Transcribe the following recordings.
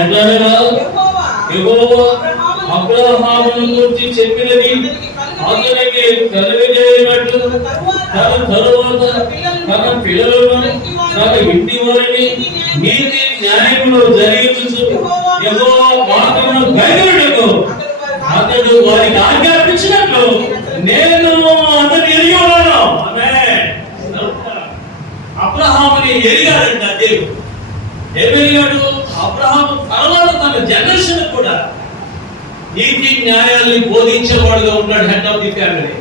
ఎట్లనగా యెహోవా అబ్రహామును గురించి చెప్పినది అతనికి కలిగజేయనట్లు తన తరువాత తన పిల్లలను తన ఇంటి వారిని నీతి న్యాయములు జరిగించు యెహోవా వాక్కును గైకొనుటకు అతడు వారికి ఆజ్ఞాపించినట్లు నేను అతన్ని ఎరిగి ఉన్నాను. ఆమేన్. అబ్రహాముని ఎరిగాడంట దేవుడు. ఏమెరిగాడు? అబ్రహాము తర్వాత తన జనరేషన్ కూడా నీతి న్యాయాల్ని బోధించేవాడుగా ఉన్నాడు. Head of the family.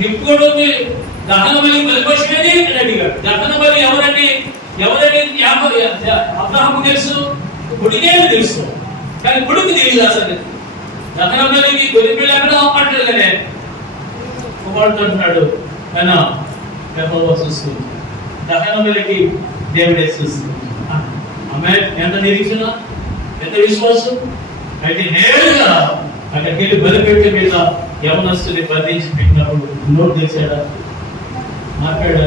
నిప్పుడుకి దహన బలి బలిపశువేది అని అడిగాడు. దహన బలి ఎవరండి? అబ్రహాము తెలుసు, కొడుకే తెలుసు, కానీ కొడుకు తెలియదు అసలు. దహన బలికి గొర్రెపిల్ల ఎక్కడ అంటాడుగానే కుమారుడు అంటున్నాడు, అయినా యెహోవా చూస్తుంది. దహన బలికి దేవుడే చూస్తుంది. ఆమె ఎంత నిరీక్షణ, ఎంత విశ్వాసం. అయితే నేరుగా అక్కడికి వెళ్ళి బలిపెట్టే మీద యవనస్తుని బంధించి పెట్టినప్పుడు నోటు చేశాడా, మాట్లాడా?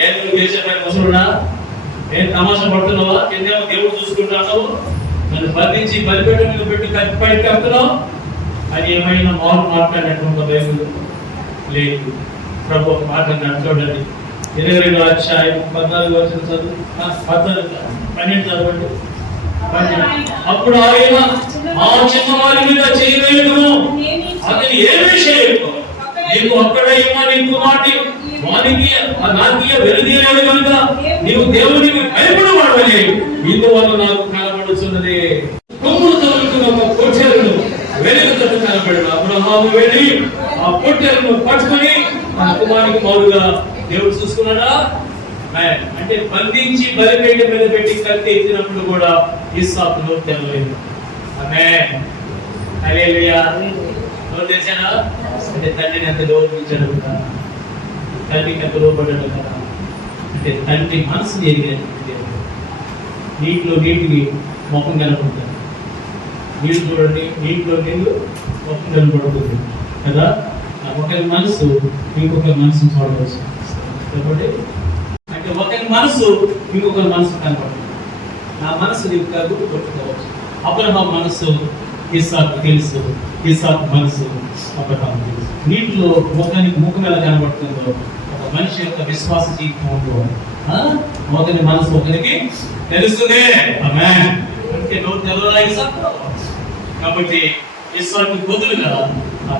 ఏం నువ్వు చేశాడు ముసలుడా? ఏం తమాషా పడుతున్నావా? కిందేమో దేవుడు చూసుకుంటున్నావు, నన్ను బంధించి బలిపెట్ట మీద పెట్టి పైకి కప్పుతున్నావు అని ఏమైనా మాట్లాడినట్టు బైబిల్ లేదు. ప్రభు మాట చూడండి, 22వ అధ్యాయం 14వ వచనం చదువు, 12 చదవండి. అప్పుడు ఆయన ఆ చిన్నవారి మీద చేయి వేయడము అతని ఏమీ చేయకు, నీకు అక్కడ నీకు మాటి వానికి నాకీయ వెలుదీయలేదు కనుక నీవు దేవునికి భయపడి వాడవని ఇందువల్ల నాకు కనబడుతున్నది. కొమ్ములు తగులుతున్న ఒక పొట్టేలును వెలుగుతూ కనబడిన అబ్రహాము వెళ్ళి ఆ పొట్టేలును పట్టుకొని తన కుమారునికి మారుగా దేవుడు చూసుకున్నాడా? అంటే బంధించి బలిపేట మీద పెట్టి కత్తి ఎత్తినప్పుడు కూడా ఇస్సాకు నోరు తెరవలేదు. ఆమేన్. హల్లెలూయా. నోరు తెరిచాడా? అంటే తండ్రిని ఎంత గౌరవించాడు కదా, తండ్రికి ఎంత లోబడ్డాడు కదా. అంటే తండ్రి మనసుని ఎరిగినటువంటి నీటిలో నీటికి ముఖం కనపడుతుంది, నీళ్ళు చూడండి, నీటిలో నీళ్ళు ముఖం కనపడుతుంది కదా. ఒకరి మనసు ఇంకొకరి మనసును చూడవచ్చు కాబట్టి, అంటే ఒకరి మనసు ఇంకొకరి మనసు కనపడుతుంది. నా మనసు నీకు గుర్తుపెట్టుకోవచ్చు. అబ్రహాము మనసు ఇస్సాకు తెలుసు, ఇస్సాకు మనసు అబ్రహాము తెలుసు. నీటిలో ఒకరికి ముఖం ఎలా కనబడుతుందో ఒక మనిషి యొక్క విశ్వాస జీవితంలో ఒకరి మనసు ఒకరికి తెలుస్తుంది. ఆమేన్. అంటే నోరు తెరవలా ఇస్సాకు. కాబట్టి ఇస్సాకు బదులుగా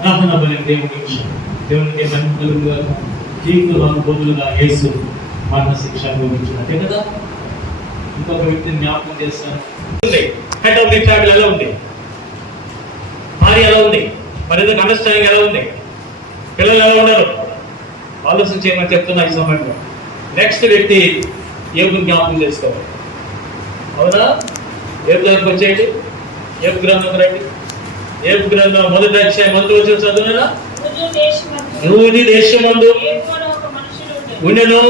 దహన బలి దేవునికి బదులుగా జీవితంలో బదులుగా యేసు మరణ శిక్ష అనుభవించినట్టే కదా. ఇంకొక వ్యక్తిని జ్ఞాపకం చేస్తాను. హెడ్ ఆఫ్ ది ఫ్యామిలీ ఎలా ఉంది? భార్య ఎలా ఉంది? మరి అండర్స్టాండింగ్ ఎలా ఉంది? పిల్లలు ఎలా ఉన్నారు? ఆలోచన చేయమని చెప్తున్నా ఈ సమయంలో. నెక్స్ట్ వ్యక్తి యోబుని జ్ఞాపకం చేసుకోవాలి. అవునా? యోబు గ్రంథం వచ్చేయండి. యోబు గ్రంథం రండి. యోబు గ్రంథం 1వ అధ్యాయం 1వ వచనం చదువునా? యూది దేశమందు ఉండెను,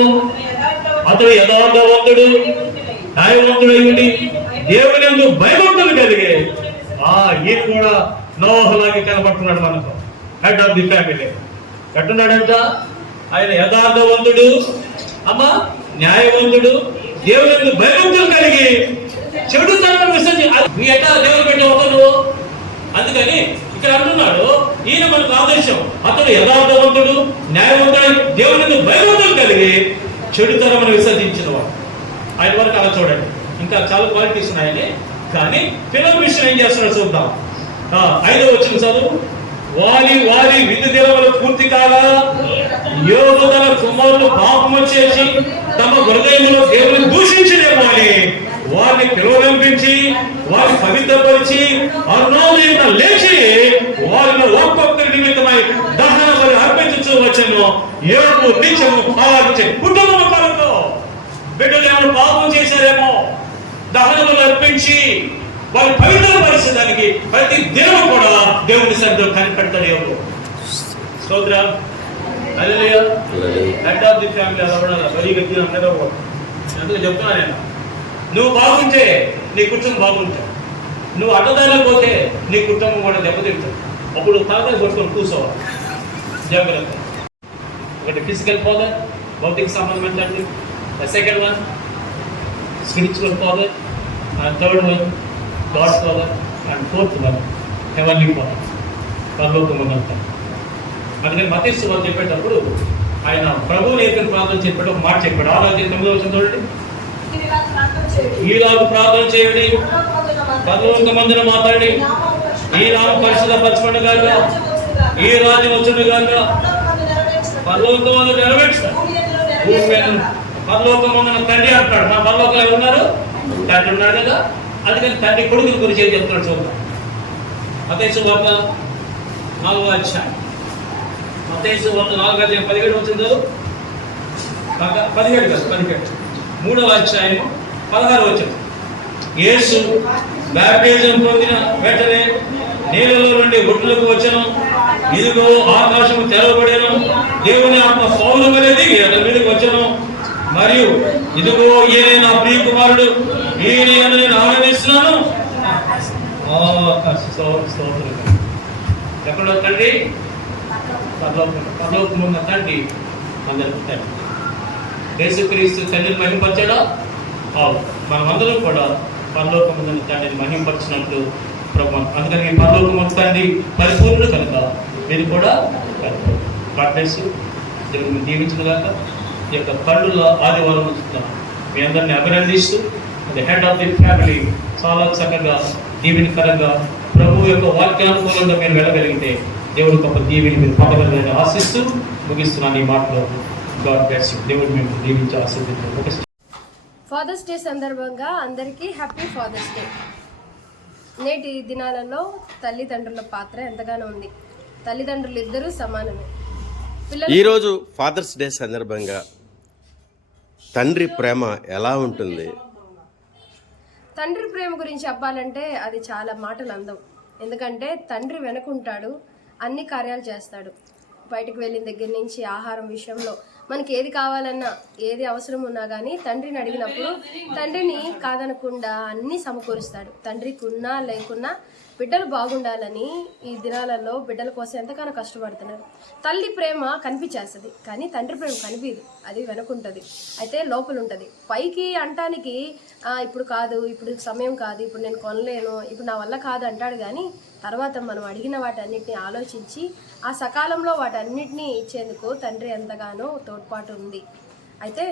అతడు యథార్థవంతుడు న్యాయవంతుడై ఉండి దేవుని యందు భయభక్తులు కలిగే. ఈయన కూడా నోహలాగే కనబడుతున్నాడు మనకు. హెడ్ ఆఫ్ ది ఫ్యామిలీ ఎట్టున్నాడంట? ఆయన యథార్థవంతుడు, న్యాయవంతుడు, దేవుని యందు భయభక్తులు కలిగి చెడు తనం విసర్జి ఎట్లా దేవుడు పెట్టి ఒకరు. అందుకని ఇక్కడ అంటున్నాడు, ఈయన మనకు ఆదేశం. అతడు యథార్థవంతుడు న్యాయవంతుడు దేవుని యందు భయభక్తులు కలిగి చెడుతనమును విసర్జించిన వాడు. ఆయన వరకు అలా చూడండి. ఇంకా చాలా క్వాలిటీస్ ఉన్నాయని, కానీ పిల్లల విషయం ఏం చేస్తున్నాడు చూద్దాం. 5వ వచనం చదువు. వారి విధి దినములు పూర్తి కాగా యోబు తన కుమారులు పాపము చేసి తమ హృదయంలో దేవుని దూషించలేమో అని వారిని పిలువలంపించి వారిని పవిత్రపరిచి అరుణోదయం లేచి వారిని ఒక్కొక్కరి నిమిత్తమై దహన బలి అర్పించు వచ్చను. యోబు నిత్యము పాలించే కుటుంబం కొరకు బిడ్డలు ఏమైనా పాపం చేశారేమో దహన బలి అర్పించి వారి పవిత్రపరిచేదానికి ప్రతి దినము కూడా దేవుని సన్నిధిలో కనిపెడతాడు యోబు. స్తోత్రం. హల్లెలూయా. హెడ్ ఆఫ్ ది ఫ్యామిలీ అలా ఉండాలి. బలి వ్యక్తి అందరూ అందుకు చెప్తున్నా నేను, నువ్వు బాగుంటే నీ కుటుంబం బాగుంటుంది. నువ్వు అడ్డదారిలో పోతే నీ కుటుంబం కూడా దెబ్బతింటుంది. అప్పుడు తాతయ్య పట్టుకొని కూర్చోవాలి. జాగ్రత్త. ఒకటి ఫిజికల్ ఫాదర్, భౌతిక సంబంధం ఏంటంటే. Second one spiritual father, and third one, God's father, and fourth one, heavenly father, పరలోకమంతా. అందుకని మత్తయి సువార్త చెప్పేటప్పుడు ఆయన ప్రభువు నేర్పిన ప్రార్థన చెప్పాడు, ఒక మాట చెప్పాడు. 6:9 చూడండి. ఈలాగు ప్రార్థన చేయండి, పరలోకమందున మాట్లాడి, ఈ నామం పరిశుద్ధపరచబడును గాక, ఈ రాజ్యం వచ్చును గాక, పరలోకమందు నెరవేర్చుతాడు. పరలోకమందున తండ్రి అంటాడు. నా పరలోకంలో ఎవరున్నారు? తండ్రి ఉన్నాడు కదా. అందుకని తండ్రి కొడుకుల గురించి ఏం చెప్తున్నాడు చూద్దాం. మత్తయి సువార్త 4వ అధ్యాయం, మత్తయి సువార్త 4వ అధ్యాయం 17 వచ్చిందో 17 కాదు 17, 3వ అధ్యాయం 16 వచ్చింది. యేసు బాప్టిజం పొందిన వెంటనే నీళ్ళలో నుండి ఒడ్డులకు వచ్చెను. ఇదిగో ఆకాశము తెరవబడెను, దేవుని ఆత్మ పౌలు వలె దిగి అతని మీదకి వచ్చెను. మరియు ఇదిగో ఈయన నా ప్రియ కుమారుడు, ఈయన నేను ఆనందిస్తున్నాను. ఎక్కడో తండ్రి? పరలోకం ఉన్న తండ్రి అందరికి తండ్రి. యేసుక్రీస్తు తండ్రిని మహింపరచాడా? మనమందరం కూడా పరలోకమున్న తండ్రిని మహింపరిచినట్లు ప్రభు. అందుకని మీ పరలోకము తండ్రి పరిపూర్ణుడు కనుక మీరు కూడా పాటేసి దేవుని దీవించిన కనుక ఈ యొక్క పండుగ ఆదివారం చూస్తున్నాం. మీ అందరిని అభినందిస్తూ the head of the family చాలా చక్కగా దీవెనకరంగా ప్రభు యొక్క వాక్యానుకూలంగా మీరు వెళ్ళగలిగితే దేవుడి గొప్ప దీవెని మీరు పొందగలరని ఆశిస్తూ ముగిస్తున్నాను ఈ మాటలో. God bless you. దేవుడు మేము దీవించి ఆశీర్వదించారు. ఫాదర్స్ డే సందర్భంగా అందరికీ హ్యాపీ ఫాదర్స్ డే. నేటి దినాలలో తల్లిదండ్రుల పాత్ర ఎంతగానో ఉంది. తల్లిదండ్రులు ఇద్దరూ సమానమే. ఈరోజు ఫాదర్స్ డే సందర్భంగా తండ్రి ప్రేమ ఎలా ఉంటుంది? తండ్రి ప్రేమ గురించి చెప్పాలంటే అది చాలా మాటలు అందం. ఎందుకంటే తండ్రి వెనుకుంటాడు, అన్ని కార్యాలు చేస్తాడు. బయటకు వెళ్ళిన దగ్గర నుంచి ఆహారం విషయంలో మనకి ఏది కావాలన్నా, ఏది అవసరం ఉన్నా కానీ తండ్రిని అడిగినప్పుడు తండ్రిని కాదనకుండా అన్నీ సమకూరుస్తాడు. తండ్రికి ఉన్నా లేకున్నా బిడ్డలు బాగుండాలని ఈ దినాలలో బిడ్డల కోసం ఎంతగానో కష్టపడుతున్నారు. తల్లి ప్రేమ కనిపించేస్తుంది కానీ తండ్రి ప్రేమ కనిపించదు, అది వెనుకుంటుంది, అయితే లోపల ఉంటుంది. పైకి అంటానికి ఇప్పుడు కాదు, ఇప్పుడు సమయం కాదు, ఇప్పుడు నేను కొనలేను, ఇప్పుడు నా వల్ల కాదు అంటాడు. కానీ తర్వాత మనం అడిగిన వాటన్నిటిని ఆలోచించి ఆ సకాలంలో వాటన్నిటినీ ఇచ్చేందుకు తండ్రి ఎంతగానో తోడ్పాటు ఉంది. అయితే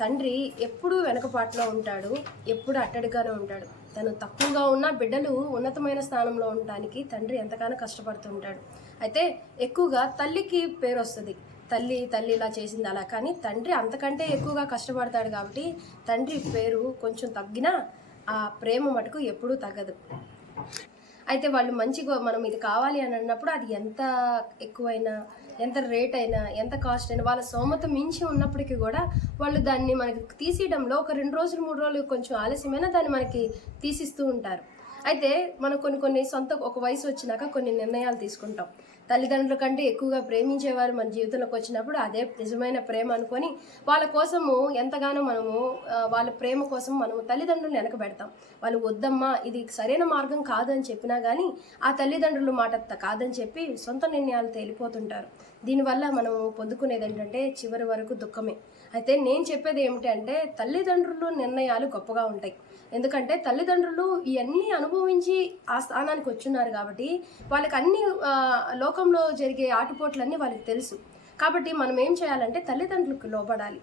తండ్రి ఎప్పుడూ వెనకపాటులో ఉంటాడు, ఎప్పుడు అట్టడిగానే ఉంటాడు. తను తక్కువగా ఉన్న బిడ్డలు ఉన్నతమైన స్థానంలో ఉండడానికి తండ్రి ఎంతగానో కష్టపడుతుంటాడు. అయితే ఎక్కువగా తల్లికి పేరు వస్తుంది, తల్లి ఇలా చేసింది అలా. కానీ తండ్రి అంతకంటే ఎక్కువగా కష్టపడతాడు కాబట్టి తండ్రి పేరు కొంచెం తగ్గినా ఆ ప్రేమ మటుకు ఎప్పుడూ తగ్గదు. అయితే వాళ్ళు మంచిగా మనం ఇది కావాలి అని అన్నప్పుడు అది ఎంత ఎక్కువైనా, ఎంత రేట్ అయినా, ఎంత కాస్ట్ అయినా, వాళ్ళ స్తోమత మించి ఉన్నప్పటికీ కూడా వాళ్ళు దాన్ని మనకి తీసేయడంలో ఒక 2 రోజులు 3 రోజులు కొంచెం ఆలస్యమైనా దాన్ని మనకి తీసిస్తూ ఉంటారు. అయితే మనం కొన్ని సొంత ఒక వయసు వచ్చినాక కొన్ని నిర్ణయాలు తీసుకుంటాం. తల్లిదండ్రుల కంటే ఎక్కువగా ప్రేమించేవారు మన జీవితంలోకి వచ్చినప్పుడు అదే నిజమైన ప్రేమ అనుకొని వాళ్ళ కోసము ఎంతగానో మనము వాళ్ళ ప్రేమ కోసం మనము తల్లిదండ్రులను వెనకబెడతాం. వాళ్ళు వద్దమ్మా ఇది సరైన మార్గం కాదని చెప్పినా కానీ ఆ తల్లిదండ్రులు మాట కాదని చెప్పి సొంత నిర్ణయాలు తేలిపోతుంటారు. దీనివల్ల మనము పొందుకునేది ఏంటంటే చివరి వరకు దుఃఖమే. అయితే నేను చెప్పేది ఏమిటంటే తల్లిదండ్రులు నిర్ణయాలు గొప్పగా ఉంటాయి. ఎందుకంటే తల్లిదండ్రులు ఇవన్నీ అనుభవించి ఆ స్థానానికి వచ్చున్నారు కాబట్టి వాళ్ళకి అన్ని లోకంలో జరిగే ఆటుపోట్లన్నీ వాళ్ళకి తెలుసు. కాబట్టి మనం ఏం చేయాలంటే తల్లిదండ్రులకు లోబడాలి.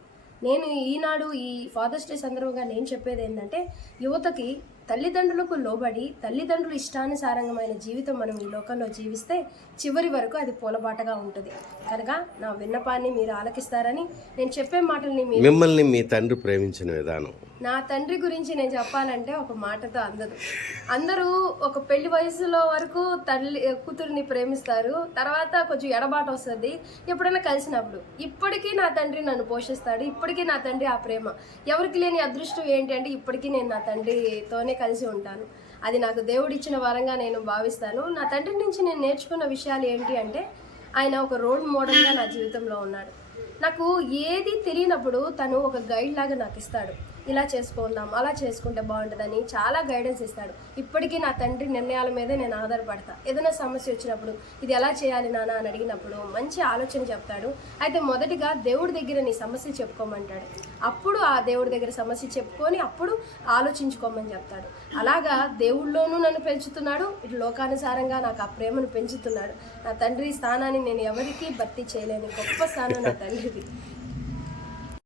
నేను ఈనాడు ఈ ఫాదర్స్ డే సందర్భంగా నేను చెప్పేది ఏంటంటే యువతకి తల్లిదండ్రులకు లోబడి తల్లిదండ్రులు ఇష్టానుసారమైన జీవితం మనం ఈ లోకంలో జీవిస్తే చివరి వరకు అది పూలబాటగా ఉంటుంది. కనుక నా విన్నపాన్ని మీరు ఆలకిస్తారని నేను చెప్పే మాటల్ని మిమ్మల్ని మీ తండ్రి ప్రేమించిన విధానం. నా తండ్రి గురించి నేను చెప్పాలంటే ఒక మాటతో అందదు. అందరూ ఒక పెళ్లి వయసులో వరకు కూతురిని ప్రేమిస్తారు, తర్వాత కొంచెం ఎడబాటు వస్తుంది ఎప్పుడైనా కలిసినప్పుడు. ఇప్పటికీ నా తండ్రి నన్ను పోషిస్తాడు, ఇప్పటికీ నా తండ్రి ఆ ప్రేమ. ఎవరికి లేని అదృష్టం ఏంటి అంటే ఇప్పటికీ నేను నా తండ్రితోనే కలిసి ఉంటాను. అది నాకు దేవుడిచ్చిన వరంగా నేను భావిస్తాను. నా తండ్రి నుంచి నేను నేర్చుకున్న విషయాలు ఏంటి అంటే ఆయన ఒక రోల్ మోడల్గా నా జీవితంలో ఉన్నాడు. నాకు ఏది తెలియనప్పుడు తను ఒక గైడ్ లాగా నాకు ఇస్తాడు. ఇలా చేసుకుందాం, అలా చేసుకుంటే బాగుంటుందని చాలా గైడెన్స్ ఇస్తాడు. ఇప్పటికీ నా తండ్రి నిర్ణయాల మీదే నేను ఆధారపడతా. ఏదైనా సమస్య వచ్చినప్పుడు ఇది ఎలా చేయాలి నాన్న అని అడిగినప్పుడు మంచి ఆలోచన చెప్తాడు. అయితే మొదటిగా దేవుడి దగ్గర నీ సమస్య చెప్పుకోమంటాడు. అప్పుడు ఆ దేవుడి దగ్గర సమస్య చెప్పుకొని అప్పుడు ఆలోచించుకోమని చెప్తాడు. అలాగా దేవుళ్ళలోనూ నన్ను పెంచుతున్నాడు, ఇటు లోకానుసారంగా నాకు ఆ ప్రేమను పెంచుతున్నాడు. నా తండ్రి స్థానాన్ని నేను ఎవరికీ భర్తీ చేయలేని గొప్ప స్థానం నా తండ్రిది.